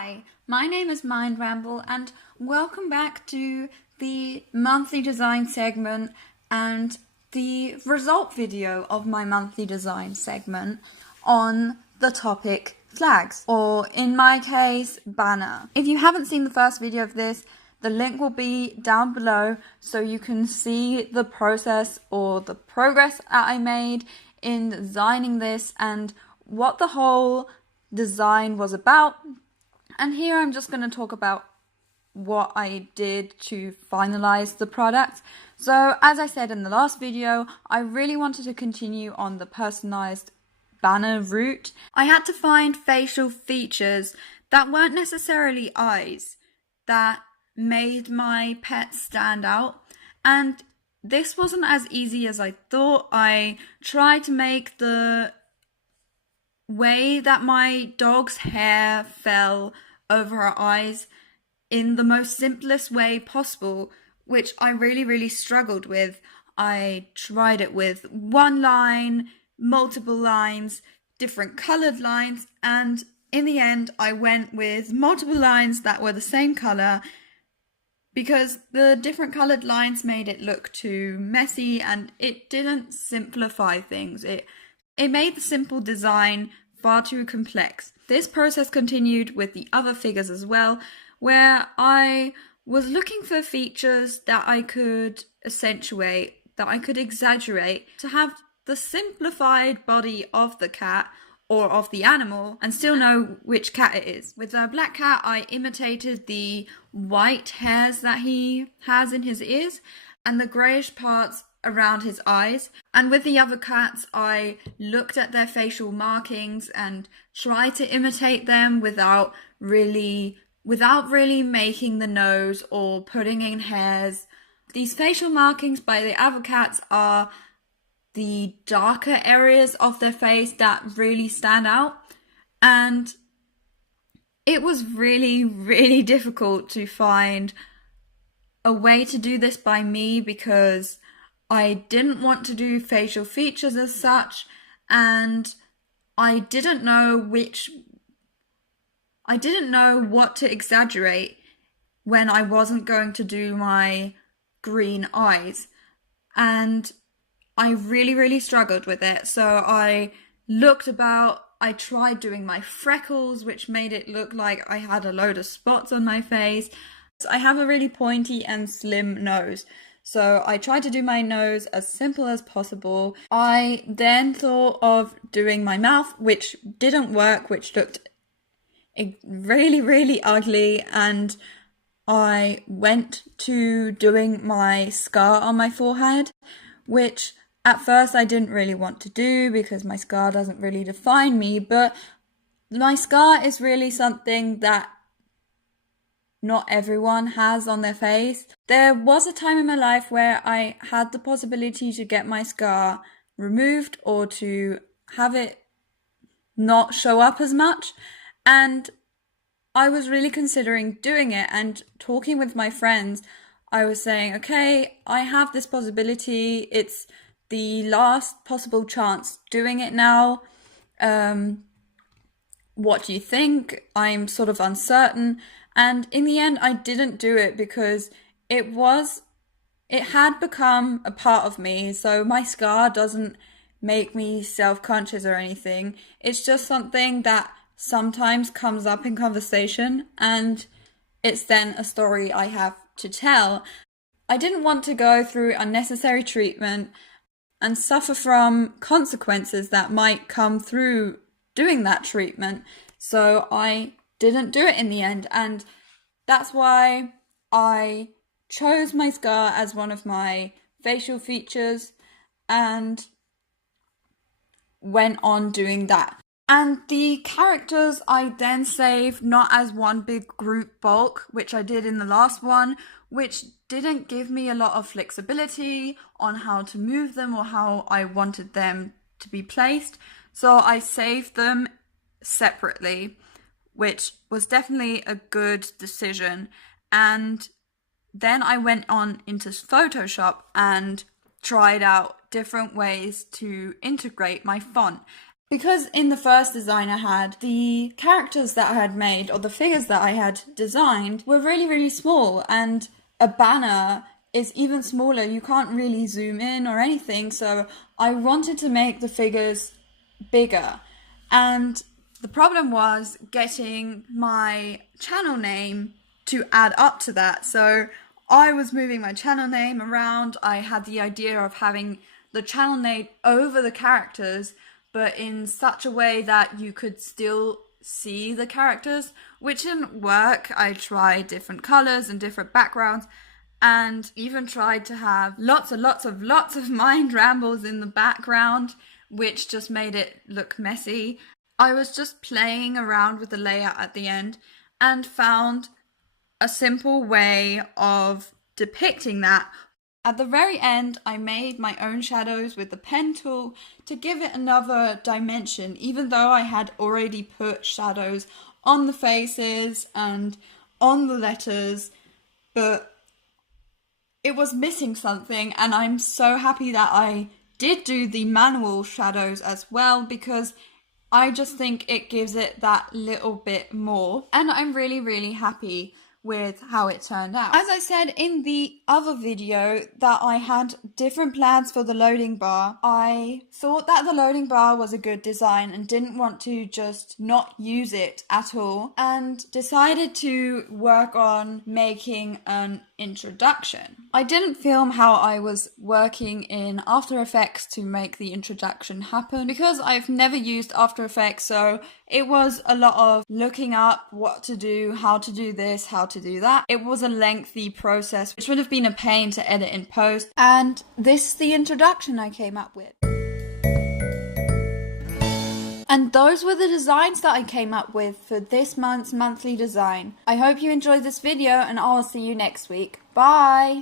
Hi, my name is Ramble and welcome back to the monthly design segment and the result video of my monthly design segment on the topic flags, or in my case, banner. If you haven't seen the first video of this, the link will be down below so you can see the process or the progress that I made in designing this and what the whole design was about. And here I'm just going to talk about what I did to finalize the product. So as I said in the last video, I really wanted to continue on the personalized banner route. I had to find facial features that weren't necessarily eyes that made my pet stand out, and this wasn't as easy as I thought. I tried to make the way that my dog's hair fell over her eyes in the most simplest way possible, which I really struggled with. I tried it with one line, multiple lines, different colored lines, and in the end I went with multiple lines that were the same color because the different colored lines made it look too messy and it didn't simplify things. It made the simple design far too complex. This process continued with the other figures as well, where I was looking for features that I could accentuate, that I could exaggerate, to have the simplified body of the cat or of the animal and still know which cat it is. With the black cat, I imitated the white hairs that he has in his ears and the greyish parts around his eyes. And with the other cats, I looked at their facial markings and tried to imitate them without really making the nose or putting in hairs. These facial markings by the other cats are the darker areas of their face that really stand out, and it was really difficult to find a way to do this by me because I didn't want to do facial features as such, and I didn't know what to exaggerate when I wasn't going to do my green eyes, and I really struggled with it. So I looked about, I tried doing my freckles, which made it look like I had a load of spots on my face. I have a really pointy and slim nose, so I tried to do my nose as simple as possible. I then thought of doing my mouth, which didn't work, which looked really ugly, and I went to doing my scar on my forehead, which at first I didn't really want to do because my scar doesn't really define me, but my scar is really something that not everyone has on their face. There was a time in my life where I had the possibility to get my scar removed or to have it not show up as much, and I was really considering doing it. And talking with my friends, I was saying, okay, I have this possibility, it's the last possible chance doing it now. What do you think? I'm sort of uncertain. And in the end, I didn't do it because it had become a part of me. So my scar doesn't make me self-conscious or anything. It's just something that sometimes comes up in conversation, and it's then a story I have to tell. I didn't want to go through unnecessary treatment and suffer from consequences that might come through doing that treatment, so I didn't do it in the end, and that's why I chose my scar as one of my facial features and went on doing that. And the characters I then saved not as one big group bulk, which I did in the last one, which didn't give me a lot of flexibility on how to move them or how I wanted them to be placed. So I saved them separately, which was definitely a good decision. And then I went on into Photoshop and tried out different ways to integrate my font. Because in the first design I had, the characters that I had made, or the figures that I had designed, were really, really small, and a banner is even smaller. You can't really zoom in or anything, so I wanted to make the figures bigger. And the problem was getting my channel name to add up to that. So I was moving my channel name around. I had the idea of having the channel name over the characters, but in such a way that you could still see the characters, which didn't work. I tried different colors and different backgrounds, and even tried to have lots of mind rambles in the background, which just made it look messy. I was just playing around with the layout at the end and found a simple way of depicting that. At the very end, I made my own shadows with the pen tool to give it another dimension, even though I had already put shadows on the faces and on the letters, but it was missing something, and I'm so happy that I did do the manual shadows as well, because I just think it gives it that little bit more, and I'm really, really happy with how it turned out. As I said in the other video that I had different plans for the loading bar, I thought that the loading bar was a good design and didn't want to just not use it at all, and decided to work on making an introduction. I didn't film how I was working in After Effects to make the introduction happen because I've never used After Effects, so it was a lot of looking up what to do, how to do this, how to do that. It was a lengthy process, which would have been a pain to edit in post, and this is the introduction I came up with. And those were the designs that I came up with for this month's monthly design. I hope you enjoyed this video, and I'll see you next week. Bye!